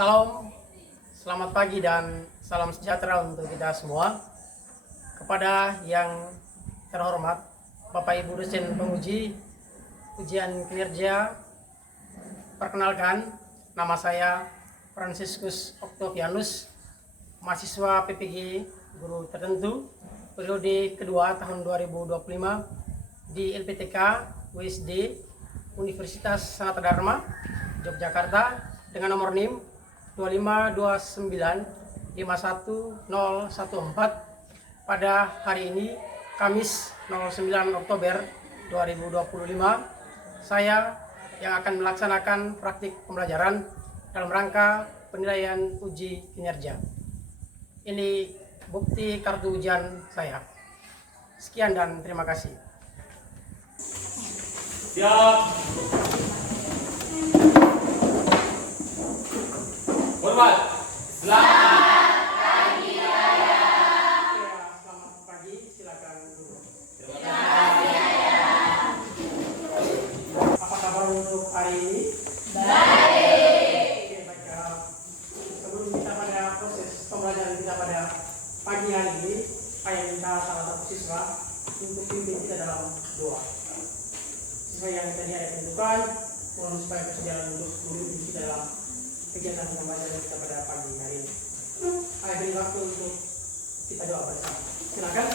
Salam, selamat pagi dan salam sejahtera untuk kita semua. Kepada yang terhormat Bapak Ibu dosen penguji ujian kinerja, perkenalkan nama saya Franciscus Octavianus, mahasiswa PPG Guru Tertentu periode kedua tahun 2025 di LPTK USD Universitas Sanata Dharma Yogyakarta dengan nomor NIM 259951014 pada hari ini Kamis 09 Oktober 2025. Saya yang akan melaksanakan praktik pembelajaran dalam rangka penilaian uji kinerja. Ini bukti kartu ujian saya. Sekian dan terima kasih. Siap. Hormat. Selamat pagi, Ayah. Selamat pagi, silakan dulu. Terima kasih, Ayah. Apa kabar untuk hari ini? Baik. Oke, baik. Sebelum kita pada proses pembelajaran kita pada pagi hari ini, Ayah minta salah satu siswa untuk pimpin kita dalam doa. Siswa yang tadi Ayah tentukan, mohon supaya bersedia untuk memimpin kita dalam kegiatan pembelajaran kita pada pagi hari ini. Ayah beri waktu untuk kita doa bersama. Silakan.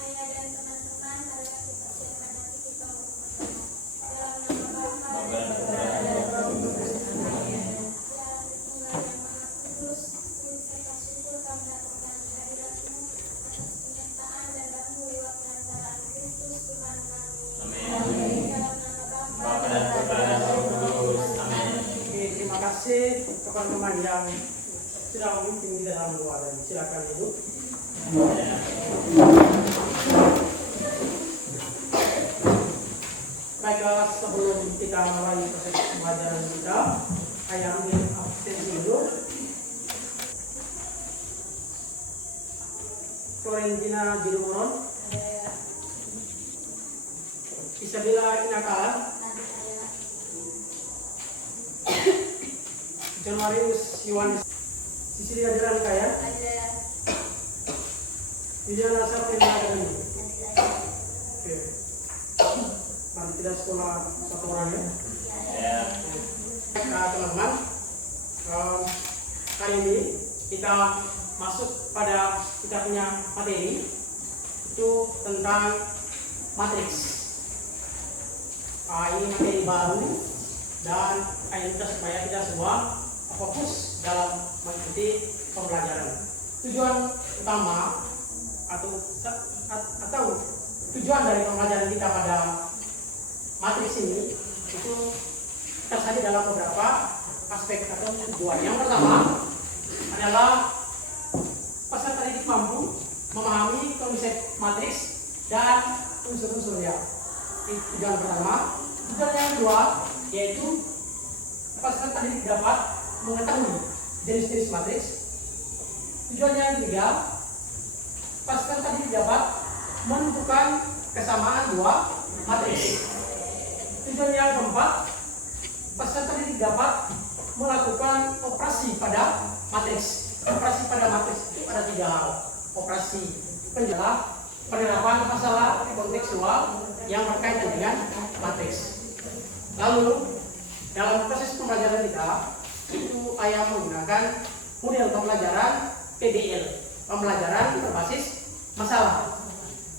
Ayah dan teman-teman, mari kita persiapkan hati kita untuk berdoa. Dalam nama Bapa dan Putra dan Roh Kudus. Amin. Ya Tuhan yang Maha Kudus, puji serta syukur kami datangkan kehadirat-Mu atas penyertaan dan damu lewat perantaraan Kristus Tuhan kami. Amin. Dalam nama Bapa dan Putra dan Roh Kudus. Amin. Oke, terima kasih kepada teman yang sudah memimpin kita dalam doa dan silakan duduk. Baiklah, sebelum kita mulai proses pembelajaran kita, saya ambil absensi dulu. Florentina Jirumoron, Isabella Inakala, Januarius Yohanes, Sisilia Kaya, Viviana Saprina Adani. Oke. Mari kita sekolah satu orang ya. Teman-teman, kali ini kita masuk pada kita punya materi itu tentang matriks. Ini materi baru dan minta supaya kita semua fokus dalam mengikuti pembelajaran. Tujuan utama atau tujuan dari pembelajaran kita pada matriks ini itu tersaji dalam beberapa aspek atau tujuan. Yang pertama adalah peserta didik mampu memahami konsep matriks dan unsur-unsurnya. Itu tujuan pertama. Tujuan yang kedua yaitu peserta didik dapat mengetahui jenis-jenis matriks. Tujuan yang ketiga, peserta didik dapat menentukan kesamaan dua matriks. Tujuan yang keempat, peserta didik dapat melakukan operasi pada matriks. Operasi pada matriks itu ada tiga hal. Operasi penerapan masalah kontekstual yang berkaitan dengan matriks. Lalu dalam proses pembelajaran kita itu Ayah menggunakan model pembelajaran PBL, pembelajaran berbasis masalah.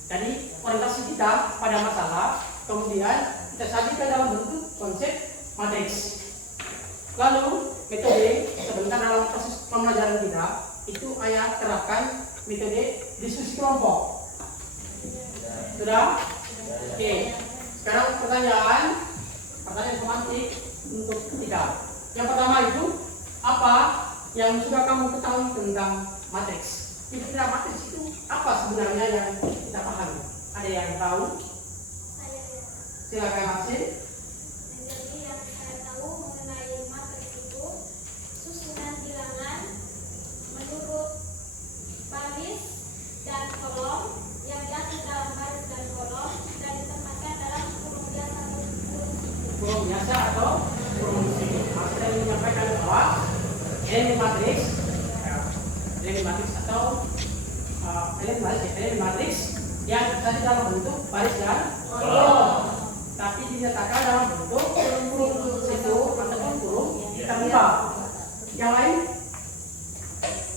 Jadi orientasi kita pada masalah, kemudian kita sajikan dalam bentuk konsep matriks. Lalu metode sebentar dalam proses pembelajaran kita itu Ayah terapkan metode diskusi kelompok. Sudah? Oke. Sekarang pertanyaan pemantik untuk kita. Yang pertama itu apa yang sudah kamu ketahui tentang matriks? Kira-kira matriks itu apa sebenarnya yang kita pahami? Ada yang tahu? Silakan Hasil. Jadi yang saya tahu mengenai matriks itu susunan bilangan menurut baris dan kolom yang diatur dalam baris dan kolom dan ditempatkan dalam kurung biasa biasa atau fungsi. Maksudnya ingin menyampaikan bahwa elemen matriks atau elemen matriks yang tadi dalam bentuk baris dan kolom, tapi dinyatakan dalam bentuk kurung situ ataupun kurung terbuka. Yang lain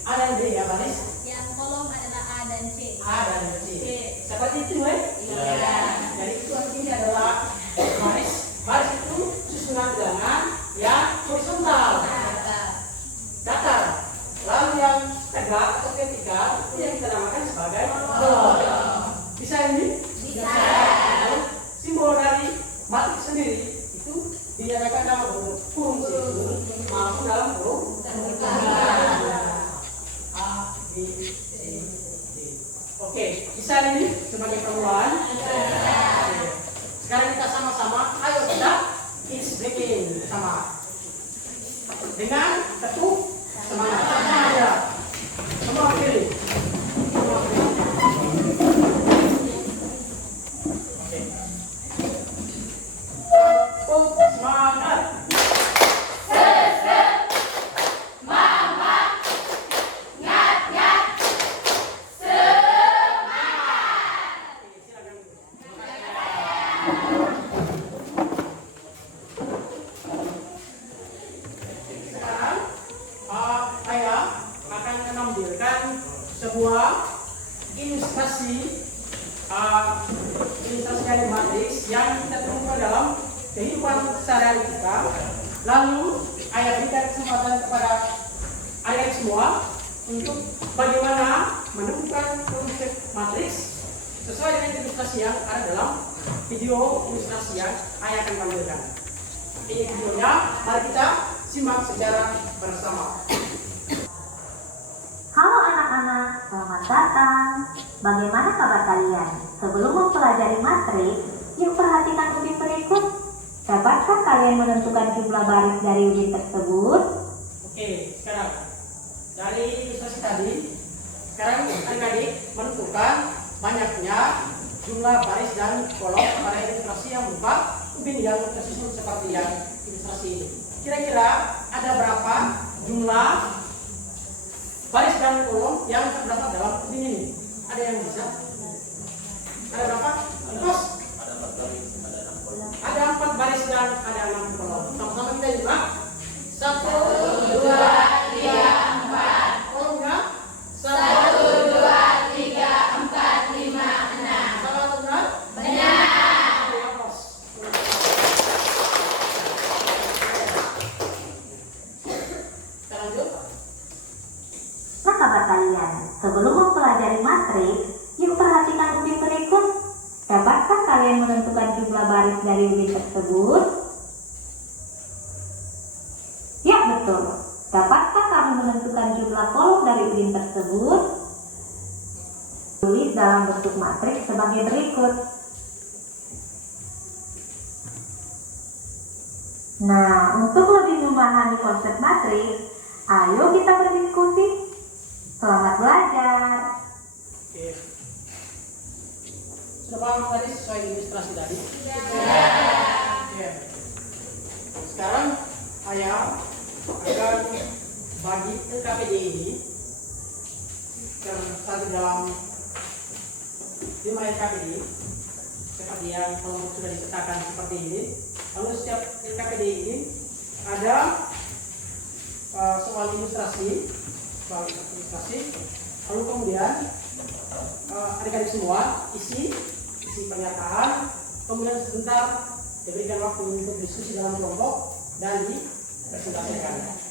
A dan B ya baris. Yang kolom adalah A dan C. A dan C. Seperti itu ya. Iya. Jadi itu artinya adalah baris. Baris itu susunan dengan yang horizontal, datar. Lalu yang tegak atau vertikal itu yang kita namakan sebagai kolom. Bisa ini? Bisa. Lalu simbol dari matriks sendiri itu dinyatakan dalam bentuk kurung situ maupun dalam kurung terbuka. A, B, C, D. Oke, bisa ini sebagai permulaan? Oke. Sekarang kita sama-sama, ayo kita it's breaking sama dengan ketuk semangat. Ya. Semua kiri. Semua kiri. Oke. Semangat. Sekarang saya akan menampilkan sebuah ilustrasi dari matriks yang kita temukan dalam kehidupan sehari-hari kita. Lalu saya berikan kesempatan kepada ayat semua untuk bagaimana menemukan konsep matriks sesuai dengan ilustrasi yang ada dalam video ilustrasi yang saya akan tampilkan. Ini videonya, mari kita simak secara bersama. Halo anak-anak, selamat datang. Bagaimana kabar kalian? Sebelum mempelajari matriks, yuk perhatikan unit berikut. Dapatkah kalian menentukan jumlah baris dari unit tersebut? Oke, sekarang dari ilustrasi tadi, sekarang adik-adik menentukan banyaknya jumlah baris dan kolom pada ilustrasi yang berupa ubin yang tersusun seperti yang ilustrasi ini. Kira-kira ada berapa jumlah baris dan kolom yang terdapat dalam ubin ini? Ada yang bisa? Ada berapa? Bos? Ada 4 baris dan ada 6 kolom. Sama-sama kita juga. 1, 2, 3, 4. Kolomnya? 1, 2, 3, 4, 5, 6. Salah atau benar? Benar. Ya, bos. Kita lanjut. Nah kabar kalian, sebelum mempelajari matriks, yuk perhatikan unit berikut. Dapatkah kalian menentukan jumlah baris dari unit tersebut? Ya betul. Dapatkah kamu menentukan jumlah kolom dari unit tersebut? Tulis dalam bentuk matriks sebagai berikut. Nah, untuk lebih memahami konsep matriks, ayo kita berdiskusi. Selamat belajar. Oke. Sudah paham tadi sesuai ilustrasi tadi? Oke. Sekarang saya akan bagi LKPD ini tersatu dalam 5 LKPD seperti yang kelompok sudah ditetapkan seperti ini. Lalu setiap LKPD ini ada soal ilustrasi, lalu kemudian adik-adik semua isi pernyataan, kemudian sebentar diberikan waktu untuk diskusi dalam kelompok dan dipresentasikan.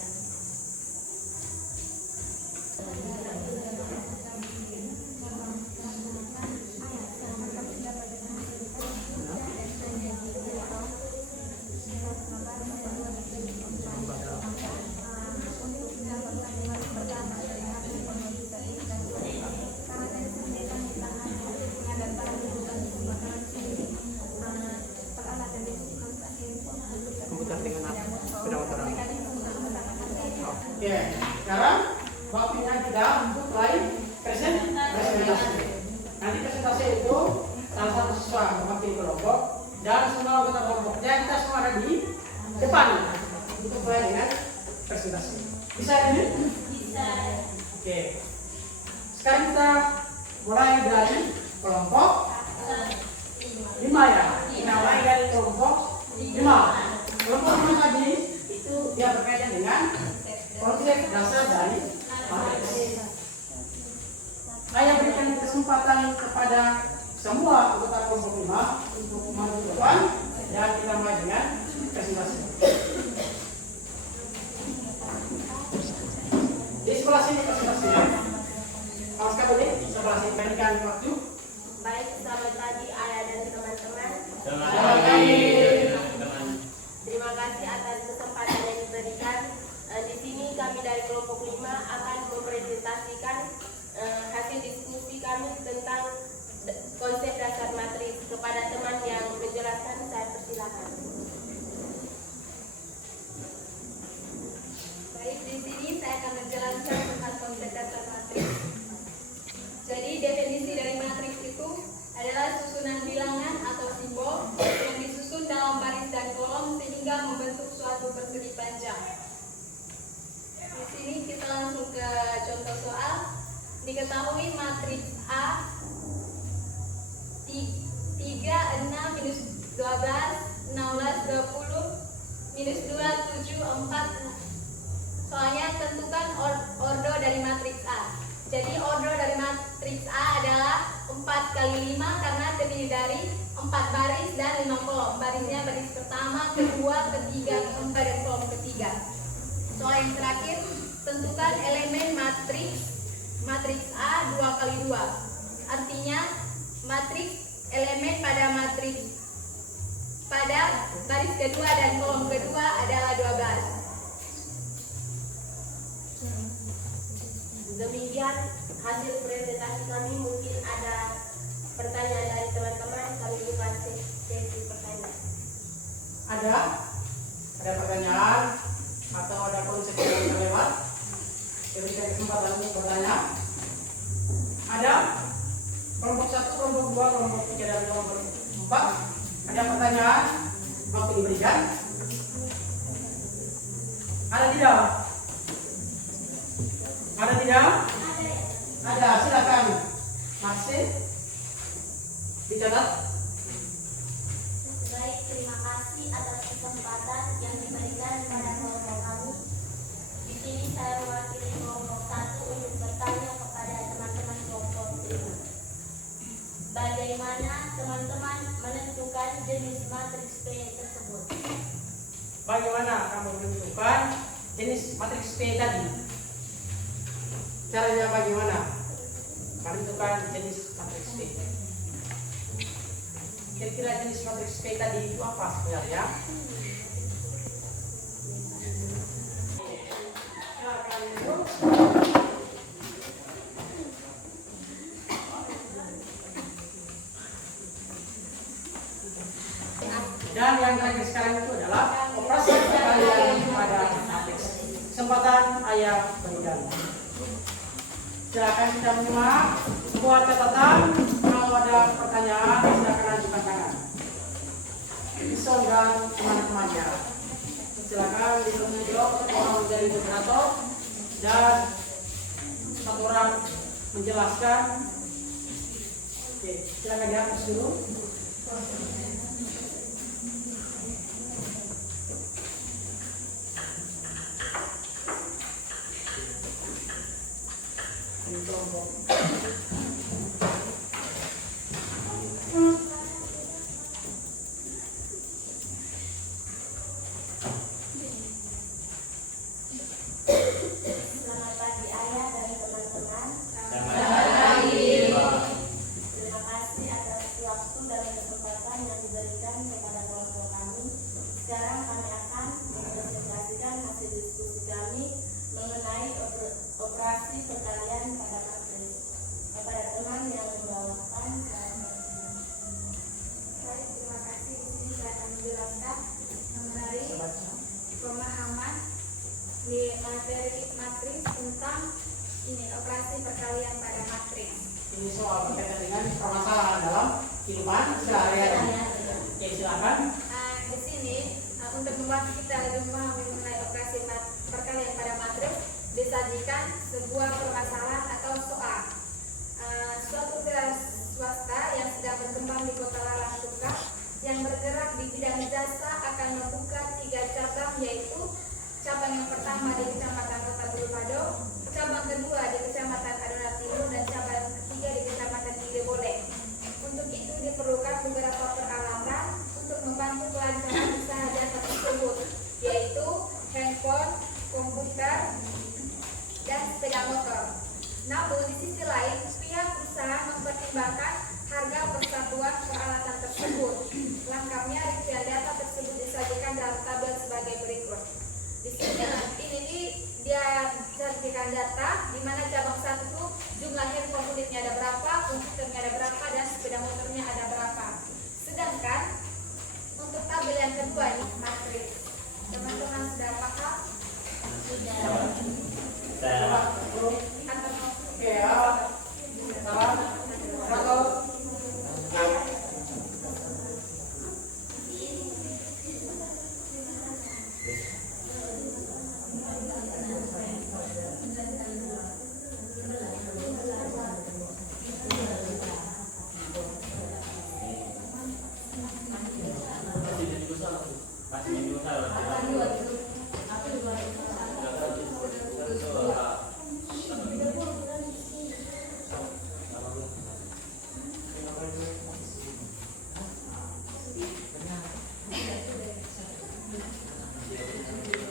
Oke, sekarang waktunya kita untuk mulai presentasi. Nanti presentasi itu salah satu siswa mewakili kelompok dan semua anggota kelompoknya kita semua ada di depan untuk mulai dengan presentasi. Bisa ini? Bisa. Oke. Sekarang kita mulai dari kelompok 5 ya. Kita mulai dari kelompok 5. Kelompok 5 tadi itu dia berkaitan dengan konsep dasar dari matriks. Saya berikan kesempatan kepada semua anggota kelompok 5 untuk maju ke depan dan kita mulai dengan presentasi. Di sebelah sini presentasinya. Awas kamu nih, sebelah sini berikan waktu. Baik, selamat pagi ayah dan teman-teman. Selamat pagi teman-teman. Terima kasih atas kesempatan yang diberikan. Di sini kami dari kelompok 5 akan mempresentasikan hasil diskusi kami tentang konsep dasar matriks. Kepada teman yang menjelaskan, saya persilakan. Baik, di sini saya akan menjelaskan tentang konsep dasar matriks. Jadi definisi dari matriks itu adalah susunan bilangan atau simbol yang disusun dalam baris dan kolom sehingga membentuk suatu persegi panjang. Di sini kita langsung ke contoh soal. Diketahui matriks A 3, 6, minus 12, 16, 20, minus 2, 7, 4. Soalnya tentukan ordo dari matriks A. Jadi ordo dari matriks A adalah 4 kali 5 karena terdiri dari 4 baris dan 5 kolom. Barisnya baris pertama, kedua, ketiga, keempat, dan kolom ketiga. Soal yang terakhir, tentukan elemen matriks A 2 kali 2. Artinya matriks elemen pada baris kedua dan kolom kedua adalah 12. Demikian hasil presentasi kami. Mungkin ada pertanyaan dari teman-teman. Kami buka sesi pertanyaan. Ada pertanyaan atau ada konsep yang terlewat? Berikan kesempatan untuk bertanya. Ada? Kelompok 1, kelompok 2, kelompok 3, dan kelompok 4. Ada pertanyaan? Waktu diberikan. Ada tidak? Ada tidak? Ada, silakan. Masih dicatat. Baik, terima kasih atas kesempatan yang diberikan kepada kelompok kami. Di sini saya mewakili kelompok 1 untuk bertanya kepada teman-teman kelompok 5. Bagaimana teman-teman menentukan jenis matriks P tersebut? Bagaimana kamu menentukan jenis matriks P tadi? Caranya bagaimana menentukan jenis matriks P? Kira-kira jenis matriks P tadi itu apa sebenarnya? Dan yang terakhir sekarang itu adalah operasi perkalian pada matriks. Kesempatan ayah berikan. Silakan kita menyimak. Buat catatan, kalau ada pertanyaan silakan ajukan tangan. Bison dan teman-temannya. Silakan ditunjuk satu orang menjadi moderator dan satu orang menjelaskan. Oke, silakan dihapus dulu. Selamat pagi ayah dan teman-teman. Selamat pagi. Terima kasih atas waktu dan kesempatan yang diberikan kepada kelompok kami. Sekarang kami akan mempresentasikan hasil diskusi kami mengenai operasi perkalian pada matriks. Kepada teman yang membawakan. Baik, terima kasih. Di sini saya akan menjelaskan mengenai pemahaman di materi matriks tentang operasi perkalian pada matriks. Ini soal berkaitan dengan permasalahan dalam kehidupan sehari-hari. Oke, silakan. Di sini untuk membantu kita lebih memahami mengenai operasi perkalian pada matriks, disajikan sebuah permasalahan atau soal. Suatu pihak swasta yang sedang berkembang di Kota Larang Suka yang bergerak di bidang jasa akan membuka 3 cabang, yaitu cabang yang pertama di Kecamatan Kota Bulupado, cabang kedua di Kecamatan Adona Timur, dan cabang ketiga di Kecamatan Gilebole. Untuk itu diperlukan beberapa peralatan untuk membantu kelancaran usaha jasa tersebut, yaitu handphone, komputer, dan sepeda motor. Namun di sisi lain, pihak usaha mempertimbangkan harga persatuan peralatan tersebut. Lengkapnya rincian data tersebut disajikan dalam tabel sebagai berikut. Di sini ini dia sertifikat data di mana cabang 1 itu jumlah handphone unitnya ada berapa, komputernya ada berapa, dan sepeda motornya ada berapa. Sedangkan untuk tabel yang kedua ini matriks. Teman-teman sudah paham? Sudah. Oke ya. Salam. Satu.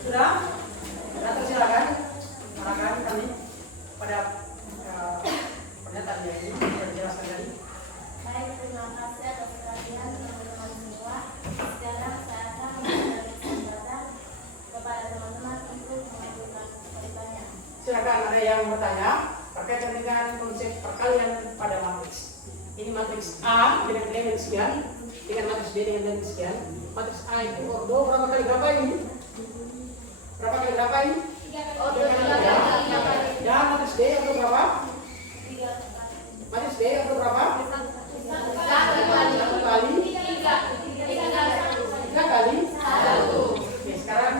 Sudah? Sudah tersilakan. Silakan kami pada pernyataan ini sudah dijelaskan tadi. Baik, terima kasih atas perhatian teman-teman semua. Sekarang saya akan memberikan kesempatan kepada teman-teman untuk mengajukan pertanyaan. Silakan, ada yang bertanya terkait dengan konsep perkalian pada matriks. Ini matriks A dengan elemen sekian, dengan matriks B dengan elemen sekian. Matriks A itu ordo berapa kali berapa ini? Berapa kali berapa ini? 3 Oh, dan matriks B ordo berapa? 3 Matriks B ordo berapa? 1 kali. 3 kali. Oke, sekarang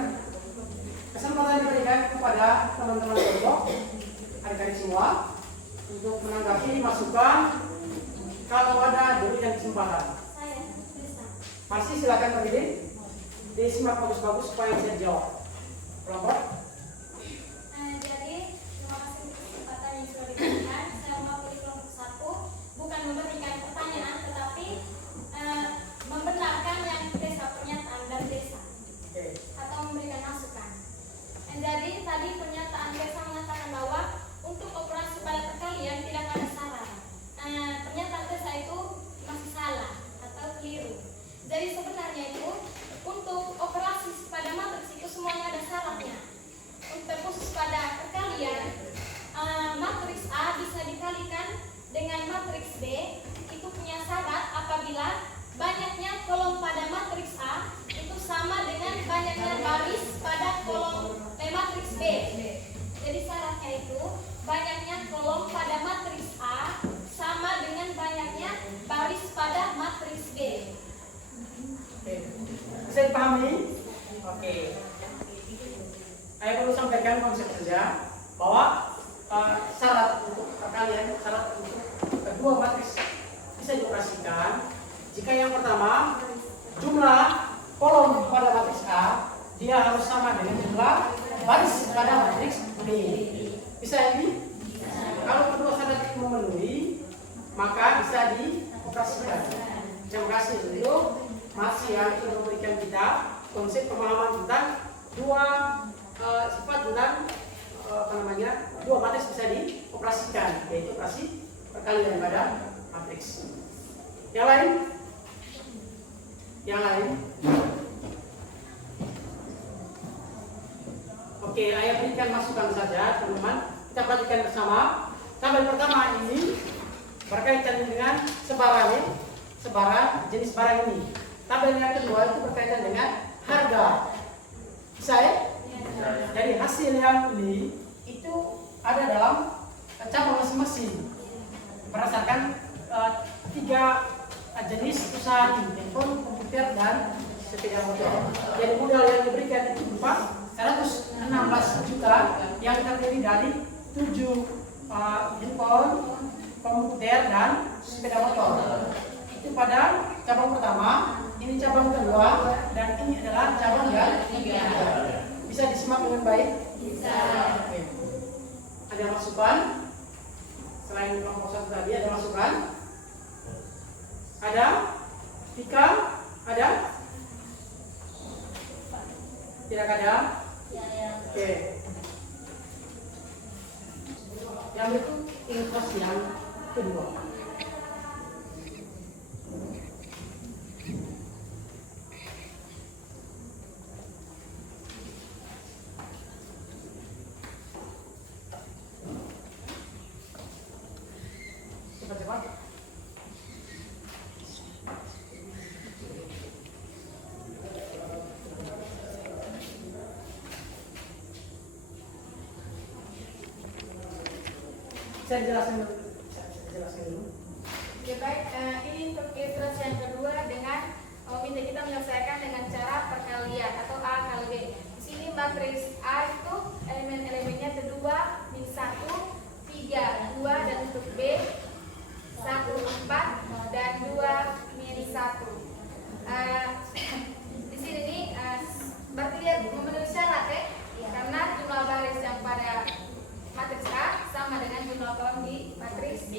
kesempatan diberikan kepada teman-teman kelompok adik-adik semua untuk menanggapi masukan kalau ada diberikan kesempatan. Saya bisa. Masih silakan berdiri, disimak bagus-bagus supaya bisa dijawab. Kelompok. Jadi terima kasih untuk kesempatan yang sudah diberikan. Saya mewakili kelompok 1, bukan memberikan pertanyaan, tetapi membenarkan yang desa pernyataan dari desa Oke. atau memberikan masukan. Jadi tadi pernyataan desa mengatakan bahwa untuk operasi pada perkalian tidak ada syarat. Pernyataan desa itu masih salah atau keliru. Jadi sebenarnya itu untuk operasi pada matriks itu semuanya ada syaratnya. Untuk khusus pada perkalian, matriks A bisa dikalikan dengan matriks B itu punya syarat apabila banyaknya kolom pada matriks A itu sama dengan banyaknya baris pada kolom matriks B. Jadi syaratnya itu banyaknya kolom pada matriks A sama dengan banyaknya baris pada matriks B. Oke. Bisa dipahami? Oke. Saya perlu sampaikan konsep saja bahwa syarat untuk perkalian, syarat untuk kedua matriks bisa dioperasikan jika yang pertama jumlah kolom pada matriks A dia harus sama dengan jumlah baris pada matriks B. Bisa ini? Kalau kedua syarat itu memenuhi, maka bisa dioperasikan. Terima kasih untuk Mas yang sudah memberikan kita konsep pemahaman tentang dua sifat tentang dua matriks bisa dioperasikan, yaitu operasi perkalian pada matriks. Yang lain? Yang lain? Oke, saya berikan masukan saja, teman-teman. Kita perhatikan bersama. Tabel pertama ini berkaitan dengan sebaran jenis barang ini. Tabel yang kedua itu berkaitan dengan harga. Bisa ya? Jadi hasil yang ini itu ada dalam cabang masing-masing berdasarkan 3 jenis usaha ini, handphone, komputer, dan sepeda motor. Jadi modal yang diberikan itu berupa 116 juta yang terdiri dari 7 handphone, komputer, dan sepeda motor. Itu pada cabang pertama. Ini cabang kedua, dan ini adalah cabang yang ketiga. Bisa disimak dengan baik? Bisa. Oke. Ada masukan? Selain kelompok 1 tadi ada masukan? Ada? Tika? Ada? Tidak ada? Oke. Yang itu infos yang kedua. Cepat-cepat. Saya jelaskan dulu. Ya baik, ini untuk ilustrasi yang kedua dengan minta kita menyelesaikan dengan cara perkalian atau A kali B. Di sini matriks A itu elemen-elemennya ada 2, min 1, 3, 2, dan untuk B 1, 4, dan 2, min 1. Di sini nih berarti dia memenuhi syarat ya, karena jumlah baris yang pada matriks A sama dengan jumlah kolom di matriks B.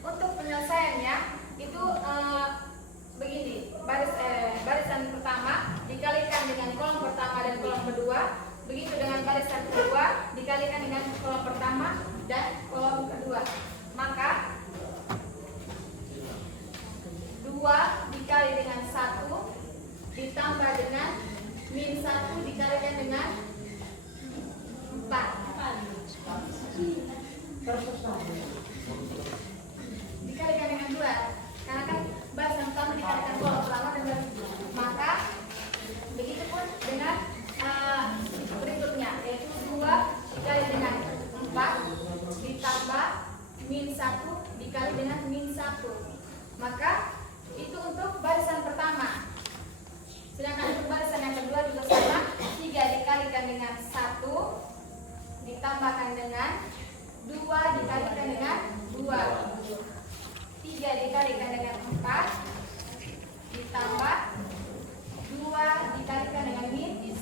Untuk penyelesaiannya itu begini, barisan pertama dikalikan dengan kolom pertama dan kolom kedua, begitu dengan barisan kedua dikalikan dengan kolom pertama dan kolom kedua. Maka 2 dikali dengan 1 ditambah dengan min 1 dikalikan dengan 4 dikalikan dengan 2, karena kan barisan pertama dikalikan kolom pertama dan barisan kedua. Maka begitu pun dengan berikutnya, yaitu 2 dikali dengan 4 ditambah min 1 dikali dengan min 1. Maka itu untuk barisan pertama. Sedangkan untuk barisan yang kedua juga sama, 3 dikalikan dengan 1 ditambahkan dengan 2 dikalikan dengan 2, 3 dikalikan dengan 4 ditambah 2 dikalikan dengan min 1.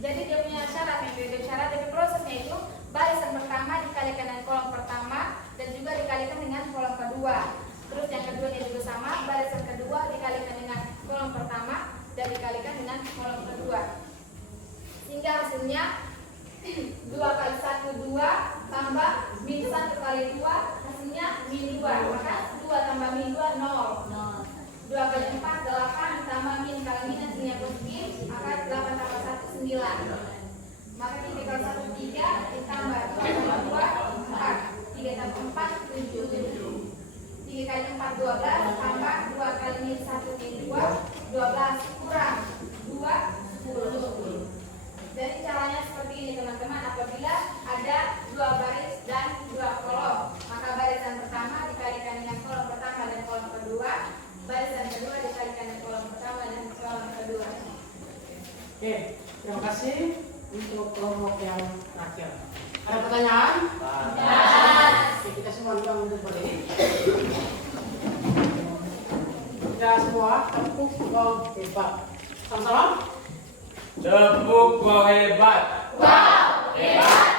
Jadi dia punya syarat yang beda syarat, tapi prosesnya itu barisan pertama dikalikan dengan kolom pertama dan juga dikalikan dengan kolom kedua. Terus yang keduanya juga sama, barisan kedua dikalikan dengan kolom pertama dan dikalikan dengan kolom kedua. Sehingga hasilnya 2 kali 1 2 tambah min 1 kali 2 hasilnya min 2. Maka 2 tambah min 2 0. 2 kali 4 8 tambah min kali min hasilnya positif, maka 8 tambah 1 9. Maka 3 kali 1 3 ditambah 2 kali 2 4. 3 tambah 4 7. 3 kali 4 12 tambah 2 kali min 1 min 2 12 kurang 2 10. Jadi caranya seperti ini teman-teman, apabila ada 2 baris dan 2 kolom, maka barisan pertama dikalikan dengan kolom pertama dan kolom kedua, barisan kedua dikalikan dengan kolom pertama dan kolom kedua. Oke, terima kasih untuk kelompok yang terakhir. Ada pertanyaan? Oke, kita semua juga untuk berdiri. Kita semua tepuk gong hebat. Sama-sama. Tepuk gong hebat. Wow, hebat.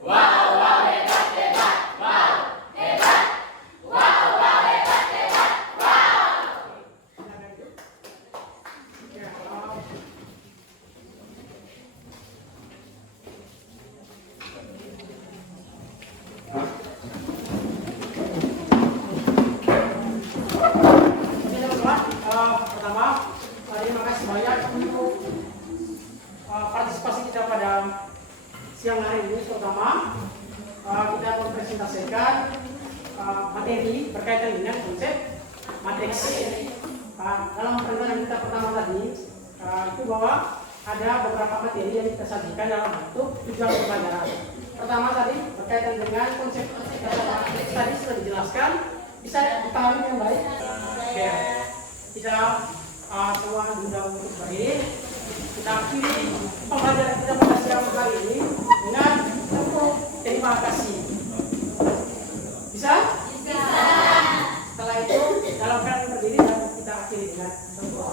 Wow, wow, hebat, hebat. Wow, hebat. Wow, wow, hebat, hebat. Wow. Ya, pertama, terima kasih banyak untuk partisipasi kita pada siang hari ini. Terutama kita mempresentasikan materi berkaitan dengan konsep matriks. Dalam pertemuan kita pertama tadi itu bahwa ada beberapa materi yang kita sajikan dalam bentuk tujuan pembelajaran. Pertama tadi berkaitan dengan konsep dasar matriks tadi sudah dijelaskan, bisa dipahami dengan baik. Oke. Bisa semua diundang untuk berdiri. Kita akhiri pembelajaran kita pada siang hari ini dengan tepuk terima kasih. Bisa? Bisa. Setelah itu dalam keadaan berdiri dan kita akhiri dengan tepuk.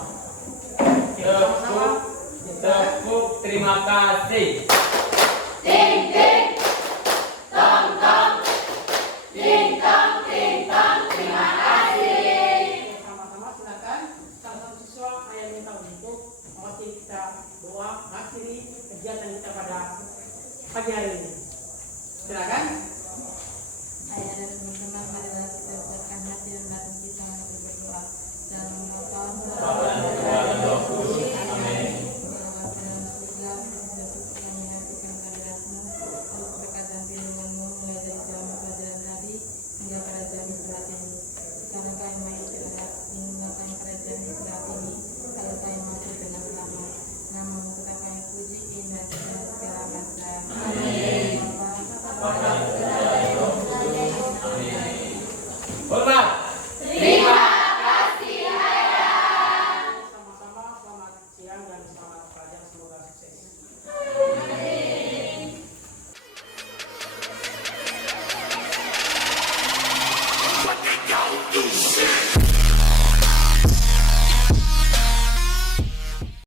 Oke, sama-sama. Tepuk terima kasih.